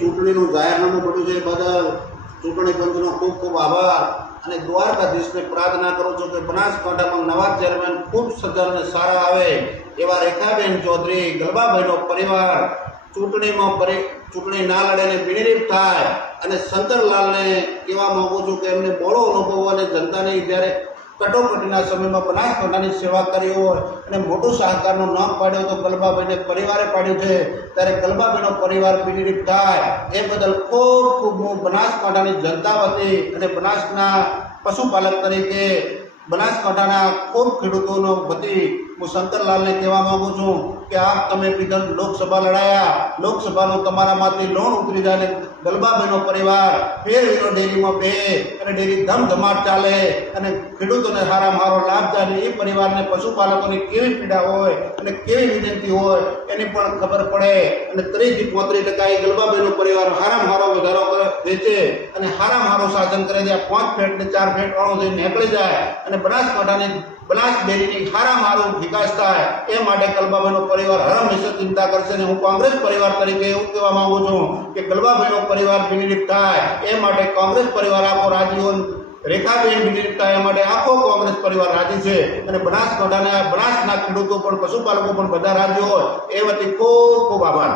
ચૂંટણીનું જાહેરનામું પડ્યું છે બદલ ચૂંટણી પંચનો ખૂબ ખૂબ આભાર. અને દ્વારકાધીશને પ્રાર્થના કરું છું કે બનાસકાંઠામાં નવા ચેરમેન ખૂબ સજ્જન અને સારા આવે એવા રેખાબેન ચૌધરી, ગલબાભાઈનો પરિવાર ચૂંટણીમાં પરી, ચૂંટણી ના લડે ને બિનરીફ થાય અને શંકરલાલને કહેવા માગું છું કે એમને બહોળો અનુભવ અને જનતાની જ્યારે કટોકટીના સમયમાં બનાસકાંઠાની સેવા કરી હોય અને મોટું સહકારનો નામ પાડ્યો તો ગલબાભાઈને પરિવારે પાડ્યું છે, ત્યારે ગલબાભાઈનો પરિવાર પીડિત થાય. એ બદલ ખૂબ ખૂબ હું બનાસકાંઠાની જનતા વતી અને બનાસના પશુપાલક તરીકે બનાસકાંઠાના ખૂબ ખેડૂતોનો વતી હું શંકરલાલને કહેવા માગું છું કે આપ તમે પીધન લોકસભા લડાયા, લોકસભાનો તમારામાંથી લોન ઉતરી જાય ગલબાબેનો પરિવાર, ફેર વીરો ડેરીમાં બે અને ડેરી ધમધમાટ ચાલે અને ખેડૂતોને સારા મારો લાભ થાય એ પરિવારને પશુપાલકોની કેવી પીડા હોય અને કેવી વિનંતી હોય એની પણ ખબર પડે અને ત્રીસથી પોત્રીસ ટકા એ ગલબાભાઈનો પરિવાર સારા મારો વધારો વેચે અને સારામાં હારો શાસન કરે છે. પાંચ ફેટ ને ચાર ફેટ વાળો થઈને નીકળી જાય અને બનાસકાંઠાની બનાસ ડેરીની સારામાં સારો વિકાસ થાય, એ માટે કલબાભાઈનો પરિવાર હર હંમેશા ચિંતા કરશે અને હું કોંગ્રેસ પરિવાર તરીકે એવું કહેવા માંગુ છું કે કલબાભાઈનો પરિવાર વિનિલિપ થાય, એ માટે કોંગ્રેસ પરિવાર આખો રાજીઓ રેખાબેન વિનિલિપ થાય, એ માટે આખો કોંગ્રેસ પરિવાર રાજી છે. અને બનાસકાંઠાના, બનાસના ખેડૂતો પણ, પશુપાલકો પણ બધા રાજી હોય, એ વતી ખૂબ ખૂબ આભાર.